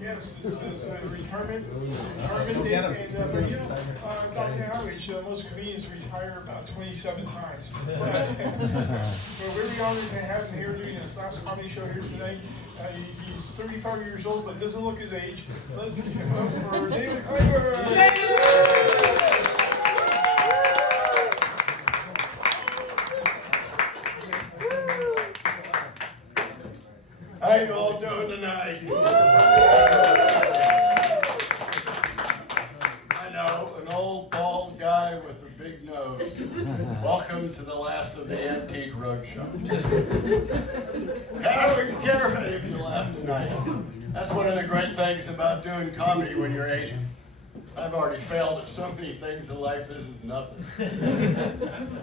Yes, this is retirement date, and but on average, most comedians retire about 27 times. But we're really honored to have him here doing his last comedy show here today. He's 35 years old, but doesn't look his age. Let's give him up for David Kleinberg. How you all doing tonight? I know, an old bald guy with a big nose. Welcome to the last of the Antique Roadshow. I wouldn't care if you laugh tonight. That's one of the great things about doing comedy when you're 80. I've already failed at so many things in life, this is nothing.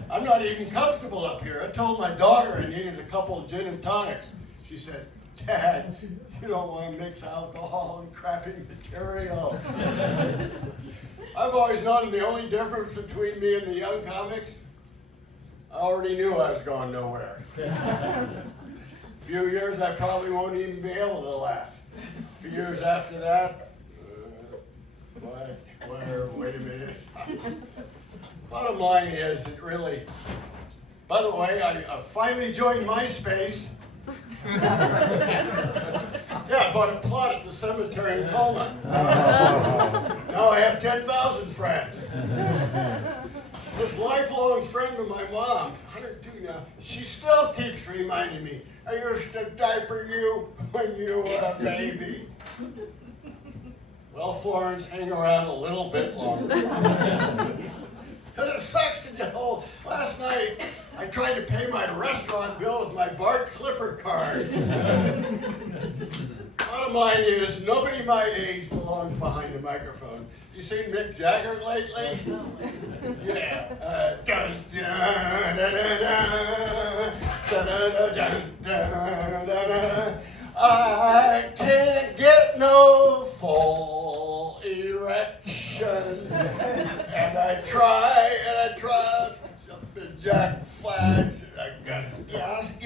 I'm not even comfortable up here. I told my daughter I needed a couple of gin and tonics. She said, Dad, you don't want to mix alcohol and crappy material. I've always known the only difference between me and the young comics, I already knew I was going nowhere. A few years I probably won't even be able to laugh. A few years after that, wait a minute. Bottom line is, it really, by the way, I finally joined MySpace. Yeah, I bought a plot at the cemetery in Coleman. Now I have 10,000 friends. This lifelong friend of my mom, 102 now, she still keeps reminding me, I used to diaper you when you were a baby. Well, Florence, hang around a little bit longer. It sucks to get old. Last night, I tried to pay my restaurant bill with my Bart Clipper card. Bottom line is, nobody my age belongs behind a microphone. You seen Mick Jagger lately? Yeah. Dun, dun, dun, dun, dun, dun, dun, dun. I can't get no full erection. And I try, jumping jack flags, and I got yes.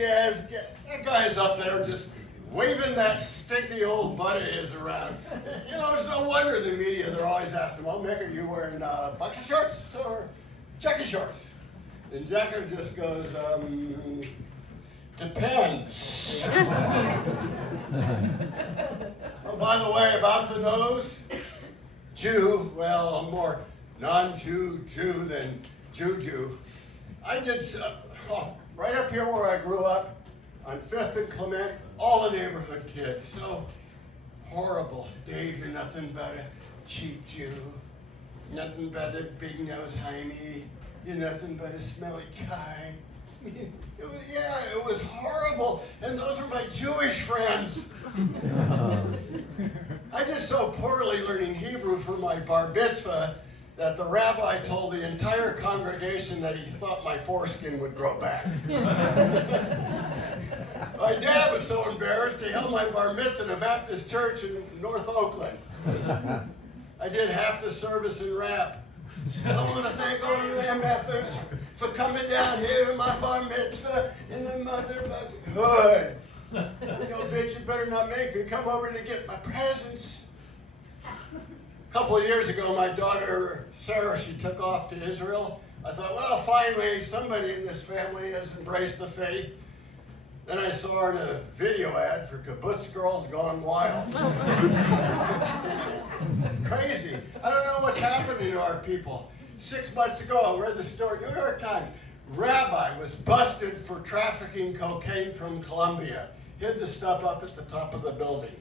That guy's up there just waving that stinky old butt of his around. You know, it's no wonder the media, they're always asking, well, Mick, are you wearing boxer shorts or checky shorts? And Jacker just goes, depends. Oh, by the way, about the nose, Jew, well, I'm more non-Jew than Jew. I did, right up here where I grew up, on 5th and Clement, all the neighborhood kids, so horrible. Dave, you're nothing but a cheap Jew. Nothing but a big nose Jaime. You're nothing but a smelly guy. It was horrible, and those are my Jewish friends. I did so poorly learning Hebrew for my bar mitzvah that the rabbi told the entire congregation that he thought my foreskin would grow back. My dad was so embarrassed he held my bar mitzvah in a Baptist church in North Oakland. I did half the service in rap. I want to thank all you MFers for coming down here to my bar mitzvah in the motherfucking hood. You know, bitch, you better not make me come over to get my presents. A couple of years ago, my daughter, Sarah, she took off to Israel. I thought, well, finally, somebody in this family has embraced the faith. Then I saw her in a video ad for Kibbutz Girls Gone Wild. Crazy. I don't know what's happening to our people. 6 months ago, I read the story, New York Times. Rabbi was busted for trafficking cocaine from Colombia. Hid the stuff up at the top of the building.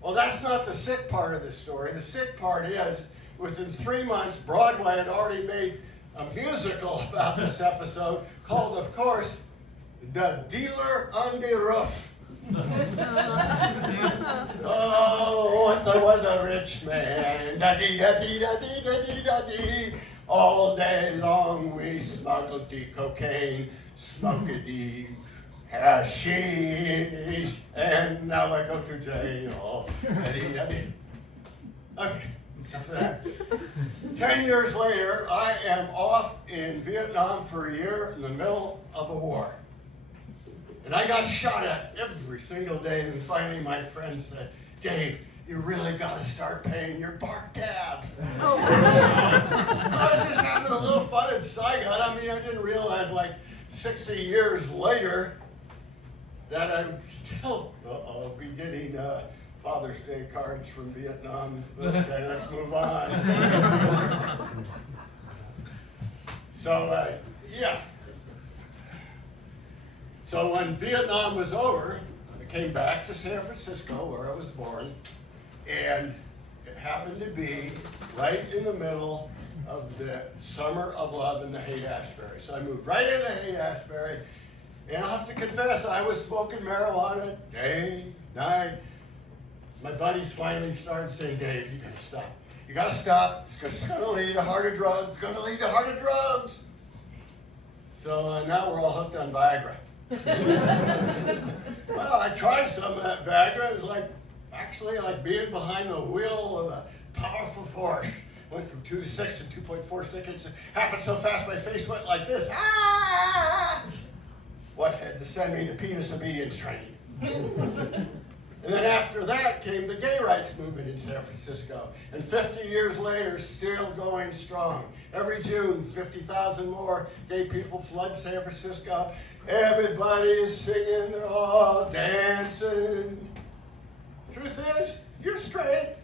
Well, that's not the sick part of the story. The sick part is, within 3 months, Broadway had already made a musical about this episode called, of course, The Dealer on the Roof. Oh, once I was a rich man, da-dee-da-dee-da-dee-da-dee-da-dee. All day long we smuggled the cocaine, smoked-a-dee, hashish, and now I go to jail. Da-dee-da-dee. Okay, after that. 10 years later, I am off in Vietnam for a year in the middle of a war. And I got shot at every single day, and finally my friend said, Dave, you really got to start paying your park tab. Oh. I was just having a little fun in Saigon. I mean, I didn't realize like 60 years later that I'm still be getting Father's Day cards from Vietnam. Okay, let's move on. So, yeah. So when Vietnam was over, I came back to San Francisco, where I was born, and it happened to be right in the middle of the summer of love in the Haight-Ashbury. So I moved right into Haight-Ashbury, and I'll have to confess, I was smoking marijuana day, night. My buddies finally started saying, Dave, you gotta stop. You gotta stop. It's gonna lead to harder drugs. It's gonna lead to harder drugs. So now we're all hooked on Viagra. Well, I tried some of that Viagra. It was actually like being behind the wheel of a powerful Porsche. Went from 2 to 6 in 2.4 seconds. It happened so fast my face went like this. Ah! What had to send me to penis obedience training. And then after that came the gay rights movement in San Francisco. And 50 years later, still going strong. Every June, 50,000 more gay people flood San Francisco. Everybody is singing, they're all dancing. Truth is, if you're straight,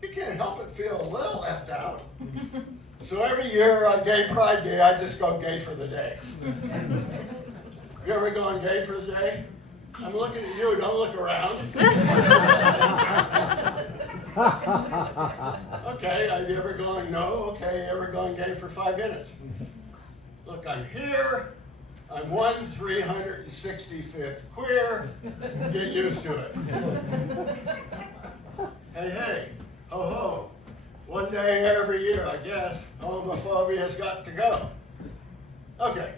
you can't help but feel a little left out. So every year on Gay Pride Day, I just go gay for the day. You ever gone gay for the day? I'm looking at you, don't look around. Okay, have you ever gone no? Okay, ever gone gay for 5 minutes? Look, I'm here. I'm 1/365th queer. Get used to it. Hey, ho ho. One day every year, I guess, homophobia's got to go. Okay.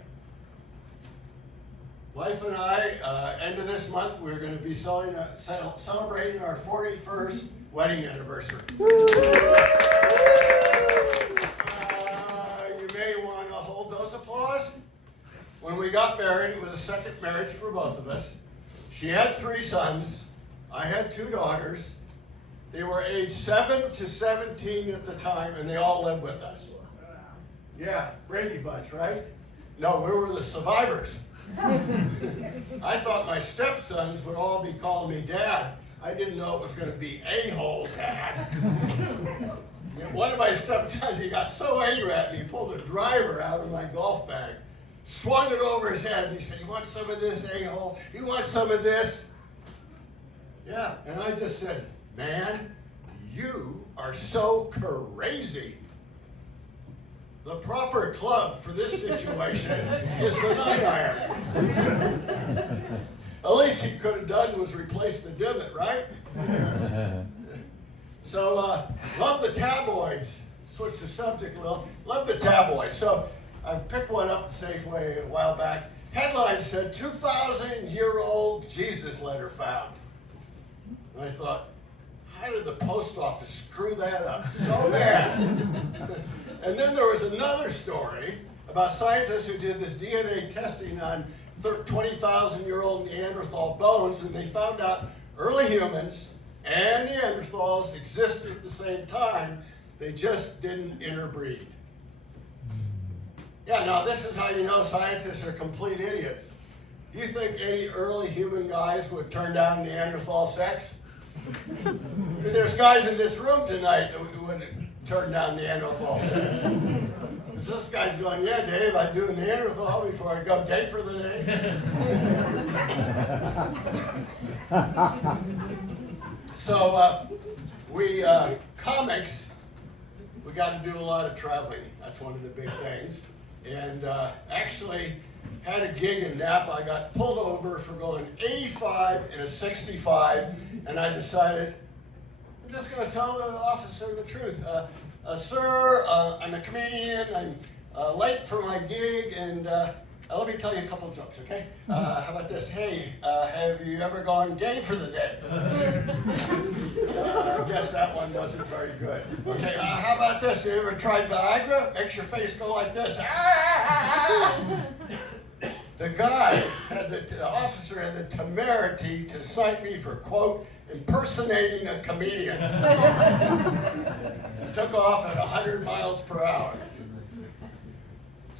Wife and I, end of this month, we're going to be celebrating our 41st wedding anniversary. You may want to hold those applause. When we got married, it was a second marriage for both of us. She had 3 sons. I had 2 daughters. They were aged 7 to 17 at the time, and they all lived with us. Yeah, Brady Bunch, right? No, we were the survivors. I thought my stepsons would all be calling me Dad. I didn't know it was going to be a-hole Dad. One of my stepsons, he got so angry at me, he pulled a driver out of my golf bag, swung it over his head, and he said, you want some of this, a-hole? You want some of this? Yeah, and I just said, man, you are so crazy. The proper club for this situation is the 9-iron. At least he could have done was replace the divot, right? So, love the tabloids. Switch the subject a little. Love the tabloids. So, I picked one up at Safeway a while back. Headline said, 2,000-year-old Jesus letter found. And I thought, how did the post office screw that up so bad? And then there was another story about scientists who did this DNA testing on 20,000-year-old Neanderthal bones, and they found out early humans and Neanderthals existed at the same time. They just didn't interbreed. Yeah, now this is how you know scientists are complete idiots. Do you think any early human guys would turn down Neanderthal sex? There's guys in this room tonight that would turn down Neanderthal sex. So this guy's going, yeah, Dave, I'd do a Neanderthal before I go date for the day. So comics, we got to do a lot of traveling. That's one of the big things. And actually had a gig in Napa. I got pulled over for going 85 in a 65, and I decided, I'm just going to tell the officer the truth. Sir, I'm a comedian. I'm late for my gig, and let me tell you a couple jokes, okay? How about this? Hey, have you ever gone gay for the day? I guess that one wasn't very good. Okay, how about this? Have you ever tried Viagra? Makes your face go like this. the guy, the officer had the temerity to cite me for, quote, impersonating a comedian. It took off at 100 miles per hour.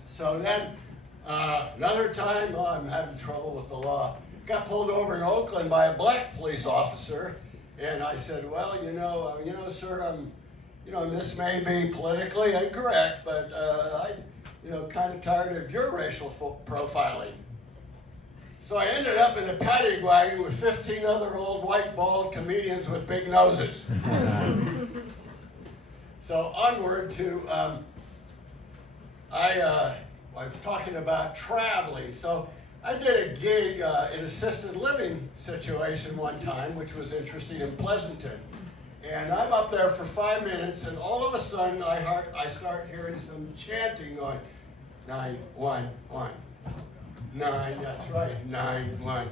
So then, another time, I'm having trouble with the law. Got pulled over in Oakland by a black police officer, and I said, well, sir, this may be politically incorrect, but kind of tired of your racial profiling. So I ended up in a paddy wagon with 15 other old white bald comedians with big noses. So onward to, I was talking about traveling. So I did a gig in an assisted living situation one time, which was interesting in Pleasanton. And I'm up there for 5 minutes, and all of a sudden I start hearing some chanting going, 911, 9, that's right, 911,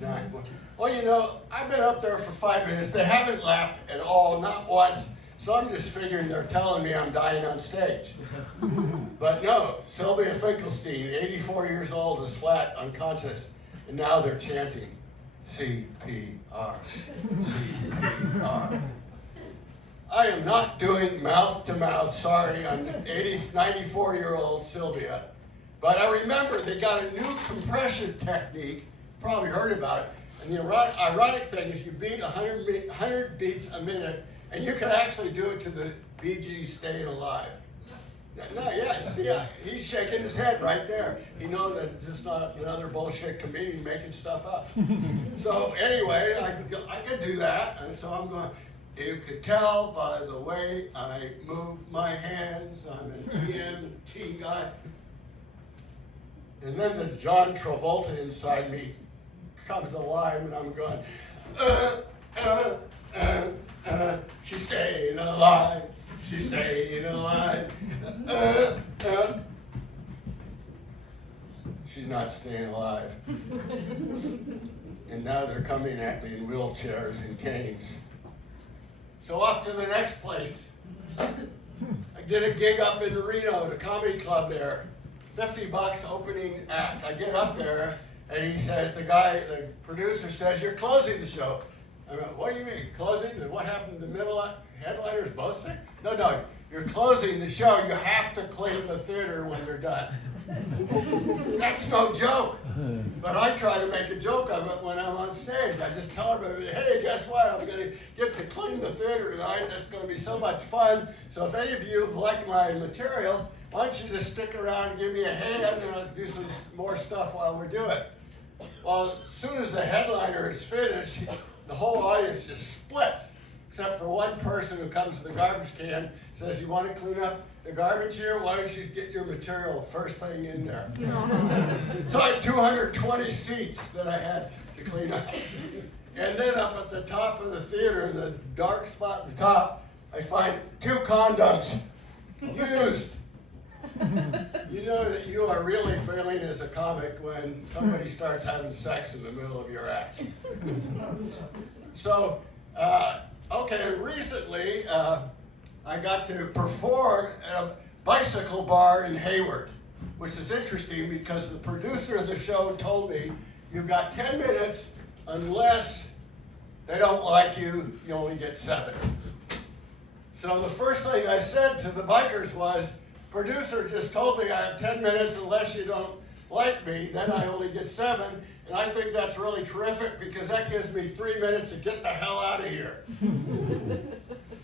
911. Well, I've been up there for 5 minutes. They haven't laughed at all, not once. So I'm just figuring they're telling me I'm dying on stage. But no, Sylvia Finkelstein, 84 years old, is flat, unconscious, and now they're chanting, CPR, CPR. I am not doing mouth-to-mouth, sorry, on 94-year-old Sylvia. But I remember they got a new compression technique, probably heard about it, and the ironic thing is you beat 100 beats a minute, and you can actually do it to the Bee Gees Staying Alive. No, yeah, see, he's shaking his head right there. He knows that it's just not another bullshit comedian making stuff up. So anyway, I could do that, and so I'm going, you could tell by the way I move my hands, I'm an EMT guy. And then the John Travolta inside me comes alive, and I'm going, she's staying alive, she's staying alive. She's not staying alive. And now they're coming at me in wheelchairs and canes. So off to the next place. I did a gig up in Reno, the comedy club there. $50 opening act. I get up there, and he says, the producer says, you're closing the show. I went, what do you mean, closing? And what happened to the middle headliners, both sick? No, you're closing the show. You have to clean the theater when you're done. That's no joke. But I try to make a joke of it when I'm on stage. I just tell everybody, hey, guess what? I'm going to get to clean the theater tonight. That's going to be so much fun. So if any of you like my material, why don't you just stick around and give me a hand, and I'll do some more stuff while we do it. Well, as soon as the headliner is finished, the whole audience just splits, except for one person who comes to the garbage can, says, you want to clean up the garbage here? Why don't you get your material first thing in there? So I had 220 seats that I had to clean up. And then up at the top of the theater, in the dark spot at the top, I find 2 condoms used. You know that you are really failing as a comic when somebody starts having sex in the middle of your act. So, recently I got to perform at a bicycle bar in Hayward, which is interesting because the producer of the show told me, you've got 10 minutes, unless they don't like you, you only get 7. So the first thing I said to the bikers was, producer just told me I have 10 minutes unless you don't like me, then I only get 7. And I think that's really terrific because that gives me 3 minutes to get the hell out of here.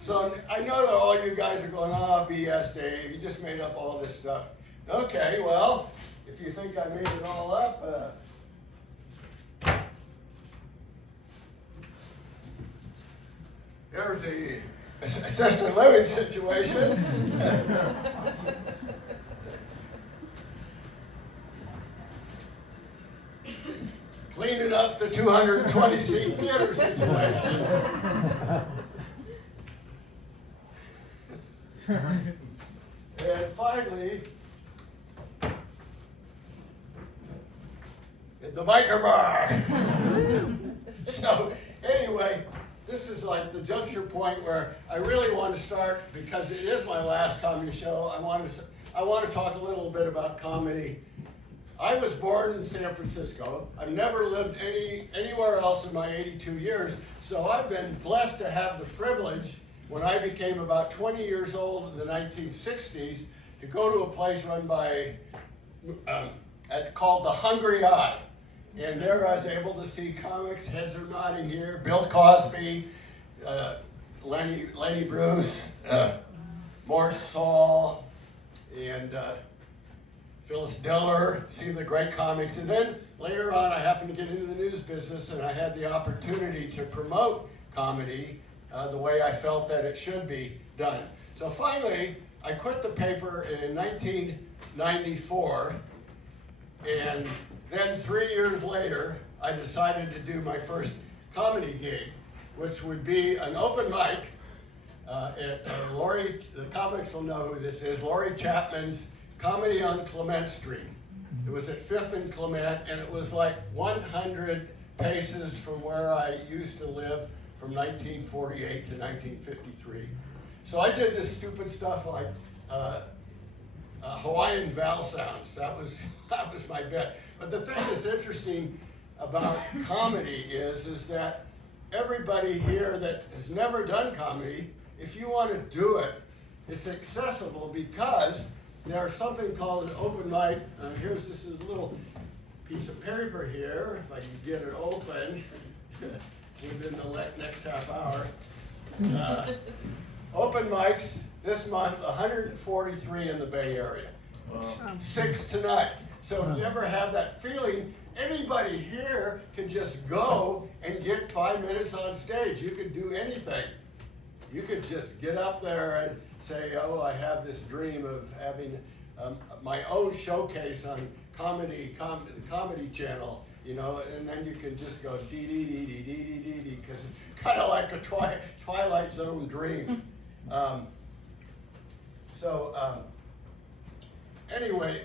So I know that all you guys are going, BS, Dave, you just made up all this stuff. Okay, well, if you think I made it all up, there's a assisted living situation. Cleaning up the 220-seat theater situation. And finally, at the biker bar. So anyway, this is like the juncture point where I really want to start, because it is my last comedy show. I want to talk a little bit about comedy. I was born in San Francisco. I've never lived anywhere else in my 82 years, so I've been blessed to have the privilege, when I became about 20 years old in the 1960s, to go to a place run by, called the Hungry Eye. And there I was able to see comics, heads are nodding here, Bill Cosby, Lenny Bruce, Mort Saul, and Phyllis Diller, see the great comics. And then later on, I happened to get into the news business, and I had the opportunity to promote comedy the way I felt that it should be done. So finally, I quit the paper in 1994, and then 3 years later, I decided to do my first comedy gig, which would be an open mic at Laurie, the comics will know who this is, Laurie Chapman's Comedy on Clement Street. It was at 5th and Clement, and it was like 100 paces from where I used to live from 1948 to 1953. So I did this stupid stuff like Hawaiian vowel sounds. That was my bit. But the thing that's interesting about comedy is that everybody here that has never done comedy, if you want to do it, it's accessible because there's something called an open mic. Here's this little piece of paper here, if I can get it open within the next half hour. Open mics this month, 143 in the Bay Area. Wow. 6 tonight. So if you ever have that feeling, anybody here can just go and get 5 minutes on stage. You could do anything. You could just get up there and say, oh, I have this dream of having my own showcase on the comedy channel, you know, and then you can just go dee-dee-dee-dee-dee-dee-dee, because it's kind of like a Twilight Zone dream. Anyway,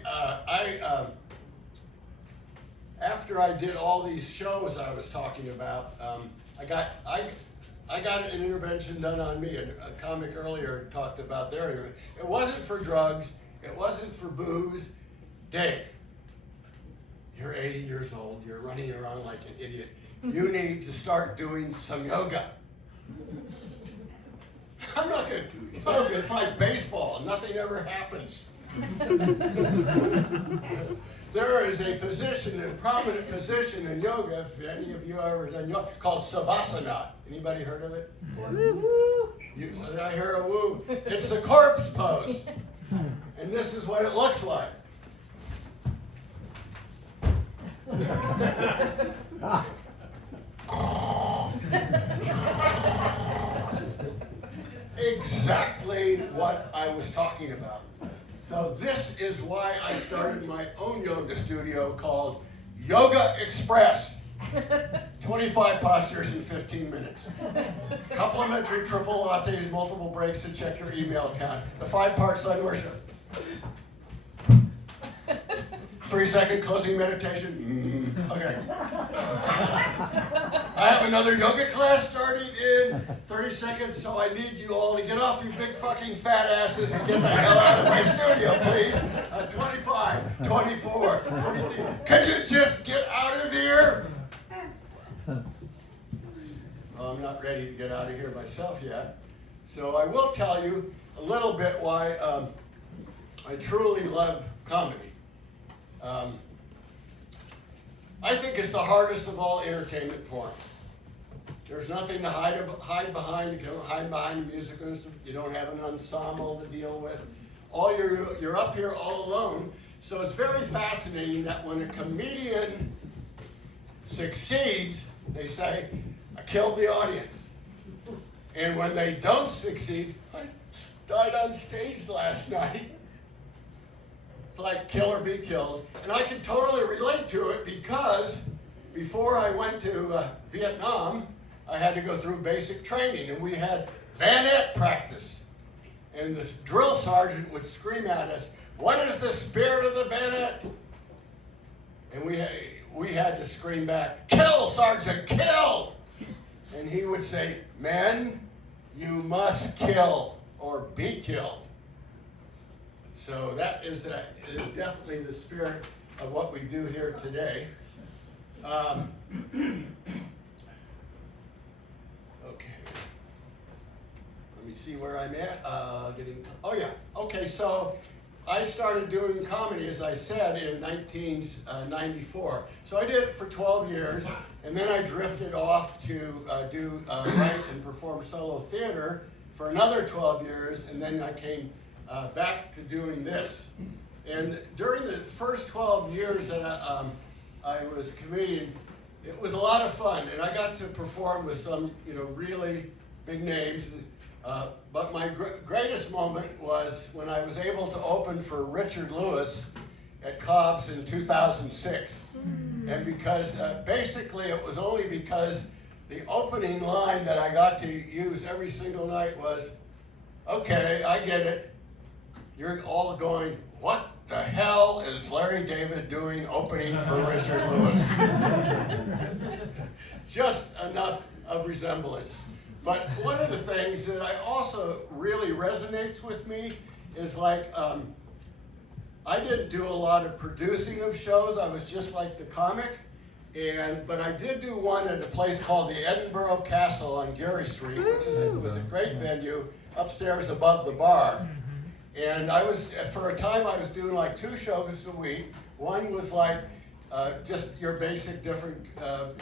after I did all these shows I was talking about, I got an intervention done on me. A comic earlier talked about their intervention. It wasn't for drugs. It wasn't for booze. Dave, you're 80 years old. You're running around like an idiot. You need to start doing some yoga. I'm not going to do yoga. It's like baseball. Nothing ever happens. There is a position, a prominent position in yoga, if any of you ever done yoga, called Shavasana. Anybody heard of it? Did I hear a woo? It's the corpse pose. And this is what it looks like. Exactly what I was talking about. So this is why I started my own yoga studio called Yoga Express. 25 postures in 15 minutes. Complimentary triple lattes, multiple breaks to check your email account. The 5-part sun worship. 3-second closing meditation. Okay. I have another yoga class starting in 30 seconds, so I need you all to get off your big fucking fat asses and get the hell out of my studio, please. 25, 24, 23. Can you just get out of here? Well, I'm not ready to get out of here myself yet. So I will tell you a little bit why I truly love comedy. I think it's the hardest of all entertainment forms. There's nothing to hide behind. You can't hide behind a music instrument. You don't have an ensemble to deal with. You're up here all alone. So it's very fascinating that when a comedian succeeds, they say, I killed the audience. And when they don't succeed, I died on stage last night. It's like kill or be killed. And I can totally relate to it because before I went to Vietnam, I had to go through basic training, and we had bayonet practice. And this drill sergeant would scream at us, "What is the spirit of the bayonet?" And we had to scream back, "Kill, Sergeant, kill!" And he would say, "Men, you must kill or be killed." So that is definitely the spirit of what we do here today. Okay. Let me see where I'm at. Oh yeah. Okay, so I started doing comedy, as I said, in 1994. So I did it for 12 years, and then I drifted off to write and perform solo theater for another 12 years, and then I came back to doing this. And during the first 12 years that I was a comedian, it was a lot of fun, and I got to perform with some, really big names. But my greatest moment was when I was able to open for Richard Lewis at Cobb's in 2006. And because, basically, it was only because the opening line that I got to use every single night was, okay, I get it. You're all going, what the hell is Larry David doing opening for Richard Lewis? Just enough of resemblance. But one of the things that I also really resonates with me is like, I didn't do a lot of producing of shows. I was just like the comic. But I did do one at a place called the Edinburgh Castle on Geary Street, which was a great venue upstairs above the bar. And for a time, I was doing like 2 shows a week. One was like just your basic different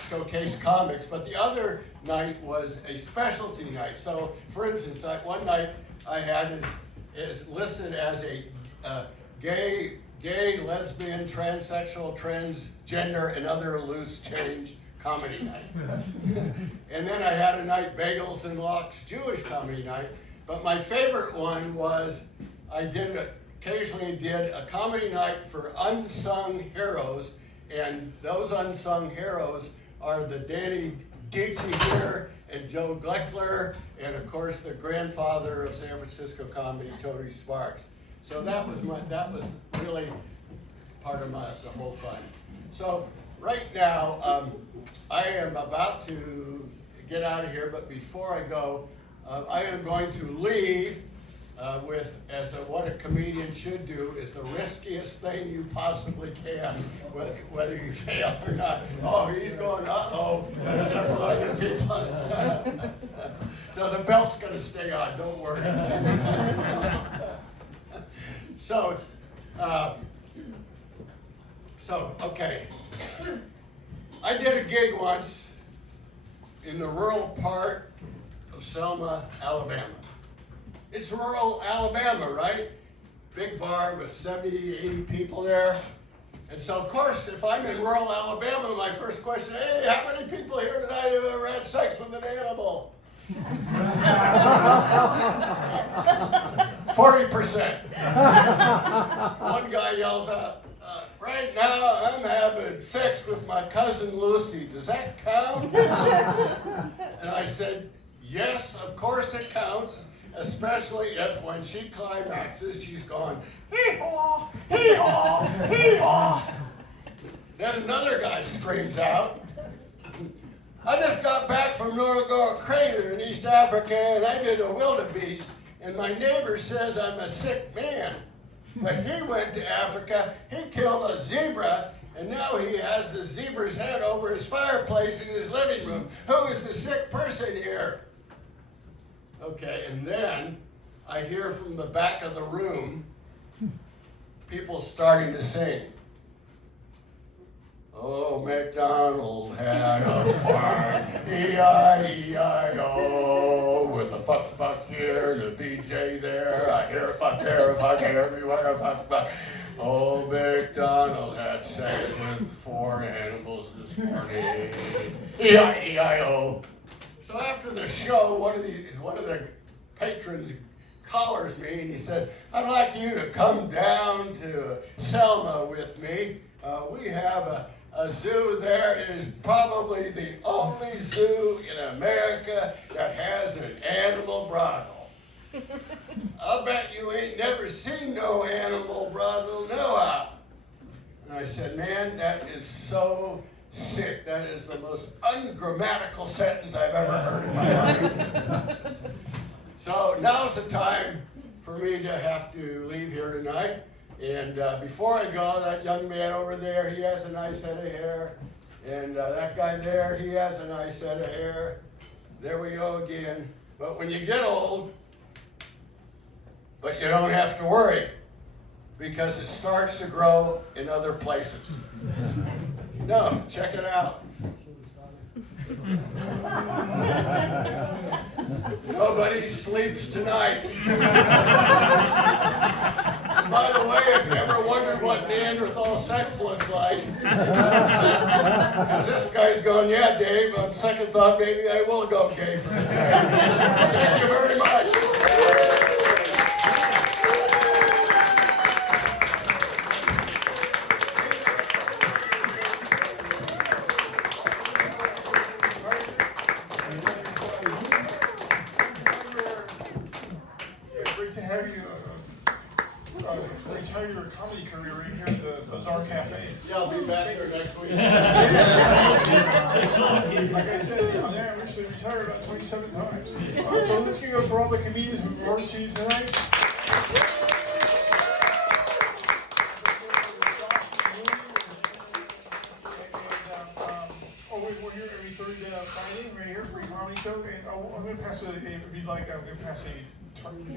showcase comics, but the other night was a specialty night. So, for instance, one night I had is listed as a gay, lesbian, transsexual, transgender, and other loose change comedy night. And then I had a night, Bagels and Lox Jewish comedy night. But my favorite one was I occasionally did a comedy night for unsung heroes, and those unsung heroes are the Danny Dietze here and Joe Gleckler, and of course the grandfather of San Francisco comedy, Tony Sparks. So that was really part of the whole fun. So right now, I am about to get out of here, but before I go, I am going to leave with, what a comedian should do, is the riskiest thing you possibly can, whether you fail or not. Oh, he's going, uh-oh, there's several other people. No, the belt's going to stay on, don't worry. So, okay. I did a gig once in the rural part of Selma, Alabama. It's rural Alabama, right? Big bar with 70, 80 people there. And so, of course, if I'm in rural Alabama, my first question, hey, how many people here tonight have ever had sex with an animal? 40%. One guy yells out, right now I'm having sex with my cousin Lucy. Does that count? And I said, yes, of course it counts. Especially if when she climaxes, she's going, hee-haw, hee-haw, hee-haw. Then another guy screams out, I just got back from Ngorongoro Crater in East Africa, and I did a wildebeest, and my neighbor says I'm a sick man. But he went to Africa, he killed a zebra, and now he has the zebra's head over his fireplace in his living room. Who is the sick person here? Okay, and then I hear from the back of the room people starting to sing. Oh, MacDonald had a farm, E-I-E-I-O, with a fuck here and a BJ there. I hear a fuck there, a fuck everywhere, a fuck. Oh, MacDonald had sex with 4 animals this morning, E-I-E-I-O. So after the show, one of the patrons collars me and he says, I'd like you to come down to Selma with me. We have a zoo there. It is probably the only zoo in America that has an animal brothel. I'll bet you ain't never seen no animal brothel, no how. And I said, man, that is so sick. That is the most ungrammatical sentence I've ever heard in my life. So now's the time for me to have to leave here tonight. And before I go, that young man over there, he has a nice head of hair. And that guy there, he has a nice head of hair. There we go again. But when you get old, but you don't have to worry, because it starts to grow in other places. No, check it out. Nobody sleeps tonight. By the way, if you ever wondered what Neanderthal sex looks like, because this guy's going, yeah, Dave, on second thought, maybe I will go gay for the day. Thank you very much. To have you retire your comedy career right here at the Dark Cafe. Yeah, I'll be back there next week. Like I said, on average, they retire about 27 times. So let's give it up for all the comedians who worked to you tonight. We're here every third Friday, right here for a comedy show. And I'm going to pass a target.